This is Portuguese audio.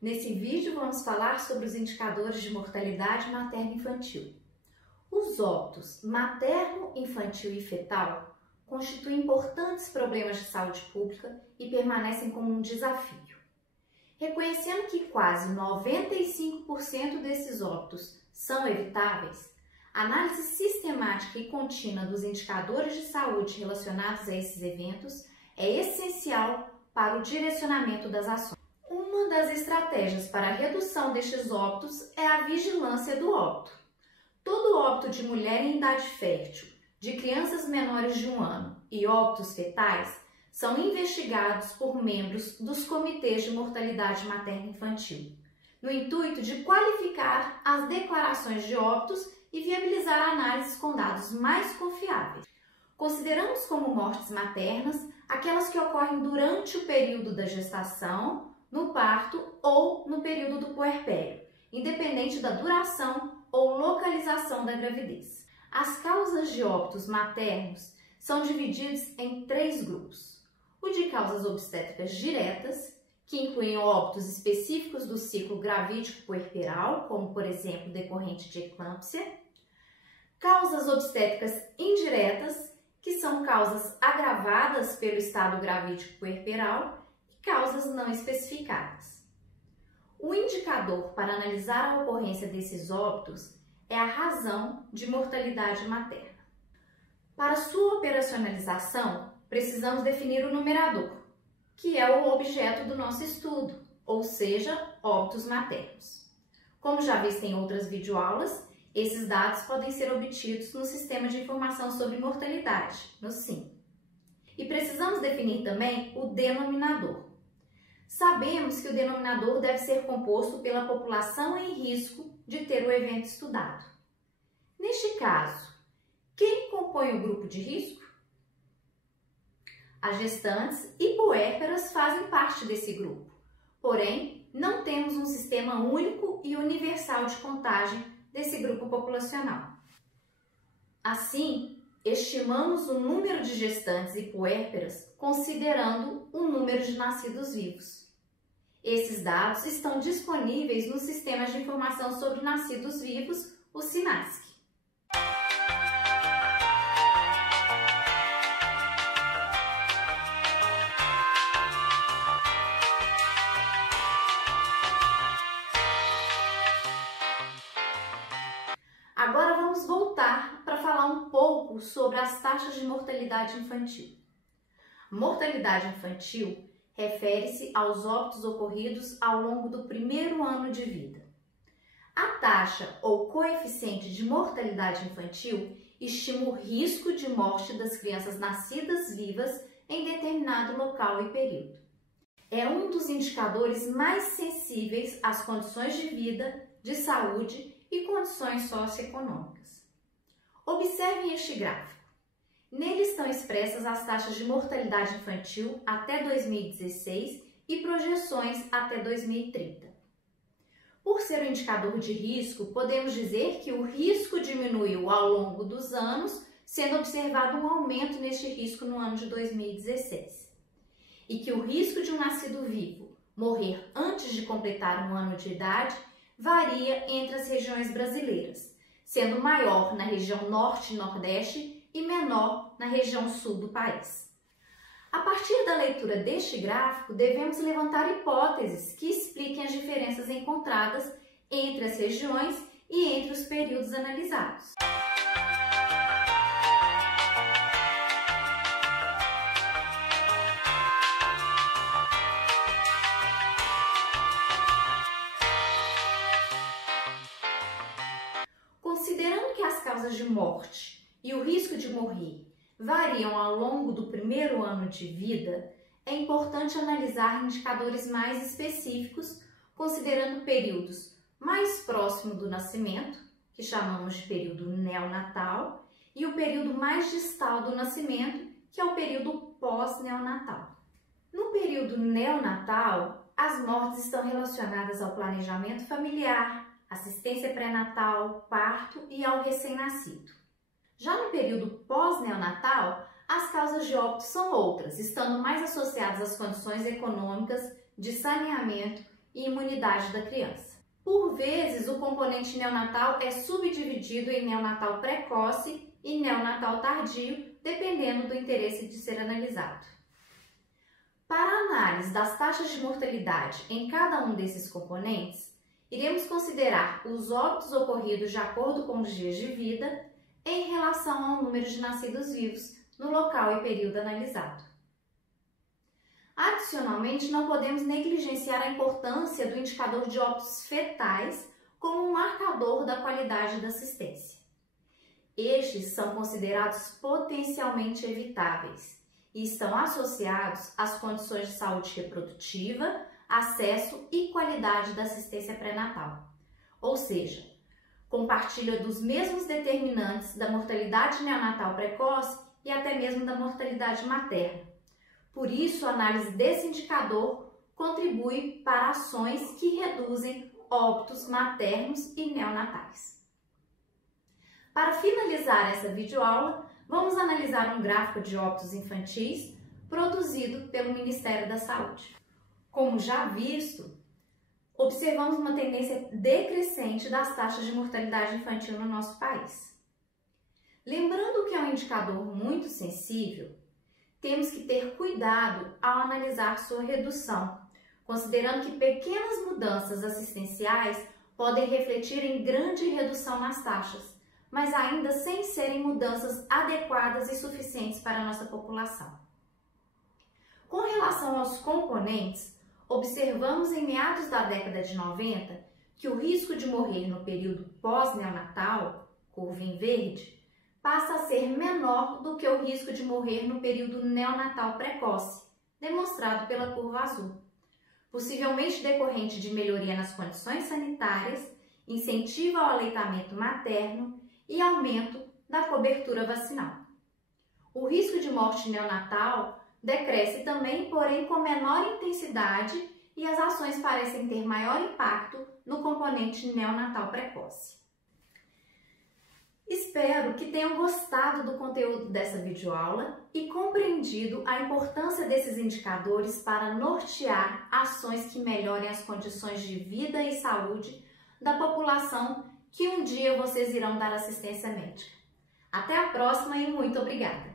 Nesse vídeo vamos falar sobre os indicadores de mortalidade materno-infantil. Os óbitos materno, infantil e fetal constituem importantes problemas de saúde pública e permanecem como um desafio. Reconhecendo que quase 95% desses óbitos são evitáveis, a análise sistemática e contínua dos indicadores de saúde relacionados a esses eventos é essencial para o direcionamento das ações. Uma das estratégias para a redução destes óbitos é a vigilância do óbito. Todo óbito de mulher em idade fértil, de crianças menores de 1 ano e óbitos fetais são investigados por membros dos comitês de mortalidade materno-infantil, no intuito de qualificar as declarações de óbitos e viabilizar análises com dados mais confiáveis. Consideramos como mortes maternas aquelas que ocorrem durante o período da gestação, no parto ou no período do puerpério, independente da duração ou localização da gravidez. As causas de óbitos maternos são divididas em 3 grupos. O de causas obstétricas diretas, que incluem óbitos específicos do ciclo gravídico puerperal, como por exemplo decorrente de eclâmpsia. Causas obstétricas indiretas, que são causas agravadas pelo estado gravídico puerperal, e causas não especificadas. O indicador para analisar a ocorrência desses óbitos é a razão de mortalidade materna. Para sua operacionalização, precisamos definir o numerador, que é o objeto do nosso estudo, ou seja, óbitos maternos. Como já visto em outras videoaulas, esses dados podem ser obtidos no Sistema de Informação sobre Mortalidade, no SIM. E precisamos definir também o denominador. Sabemos que o denominador deve ser composto pela população em risco de ter o evento estudado. Neste caso, quem compõe o grupo de risco? As gestantes e puérperas fazem parte desse grupo, porém, não temos um sistema único e universal de contagem desse grupo populacional. Assim, estimamos o número de gestantes e puérperas considerando o número de nascidos vivos. Esses dados estão disponíveis no Sistema de Informação sobre Nascidos Vivos, o SINASC. Agora vamos voltar para falar um pouco sobre as taxas de mortalidade infantil. Mortalidade infantil refere-se aos óbitos ocorridos ao longo do primeiro ano de vida. A taxa ou coeficiente de mortalidade infantil estima o risco de morte das crianças nascidas vivas em determinado local e período. É um dos indicadores mais sensíveis às condições de vida, de saúde e condições socioeconômicas. Observem este gráfico. Nele estão expressas as taxas de mortalidade infantil até 2016 e projeções até 2030. Por ser um indicador de risco, podemos dizer que o risco diminuiu ao longo dos anos, sendo observado um aumento neste risco no ano de 2016. E que o risco de um nascido vivo morrer antes de completar 1 ano de idade varia entre as regiões brasileiras, sendo maior na região norte e nordeste e menor na região sul do país. A partir da leitura deste gráfico, devemos levantar hipóteses que expliquem as diferenças encontradas entre as regiões e entre os períodos analisados. Considerando que as causas de morte e o risco de morrer variam ao longo do primeiro ano de vida, é importante analisar indicadores mais específicos, considerando períodos mais próximos do nascimento, que chamamos de período neonatal, e o período mais distal do nascimento, que é o período pós-neonatal. No período neonatal, as mortes estão relacionadas ao planejamento familiar, assistência pré-natal, parto e ao recém-nascido. Já no período pós-neonatal, as causas de óbito são outras, estando mais associadas às condições econômicas, de saneamento e imunidade da criança. Por vezes, o componente neonatal é subdividido em neonatal precoce e neonatal tardio, dependendo do interesse de ser analisado. Para a análise das taxas de mortalidade em cada um desses componentes, iremos considerar os óbitos ocorridos de acordo com os dias de vida em relação ao número de nascidos vivos no local e período analisado. Adicionalmente, não podemos negligenciar a importância do indicador de óbitos fetais como um marcador da qualidade da assistência. Estes são considerados potencialmente evitáveis e estão associados às condições de saúde reprodutiva, acesso e qualidade da assistência pré-natal, ou seja, compartilha dos mesmos determinantes da mortalidade neonatal precoce e até mesmo da mortalidade materna. Por isso, a análise desse indicador contribui para ações que reduzem óbitos maternos e neonatais. Para finalizar essa videoaula, vamos analisar um gráfico de óbitos infantis produzido pelo Ministério da Saúde. Como já visto, observamos uma tendência decrescente das taxas de mortalidade infantil no nosso país. Lembrando que é um indicador muito sensível, temos que ter cuidado ao analisar sua redução, considerando que pequenas mudanças assistenciais podem refletir em grande redução nas taxas, mas ainda sem serem mudanças adequadas e suficientes para a nossa população. Com relação aos componentes, observamos em meados da década de 90 que o risco de morrer no período pós-neonatal, curva em verde, passa a ser menor do que o risco de morrer no período neonatal precoce, demonstrado pela curva azul, possivelmente decorrente de melhoria nas condições sanitárias, incentivo ao aleitamento materno e aumento da cobertura vacinal. O risco de morte neonatal decresce também, porém com menor intensidade, e as ações parecem ter maior impacto no componente neonatal precoce. Espero que tenham gostado do conteúdo dessa videoaula e compreendido a importância desses indicadores para nortear ações que melhorem as condições de vida e saúde da população que um dia vocês irão dar assistência médica. Até a próxima e muito obrigada!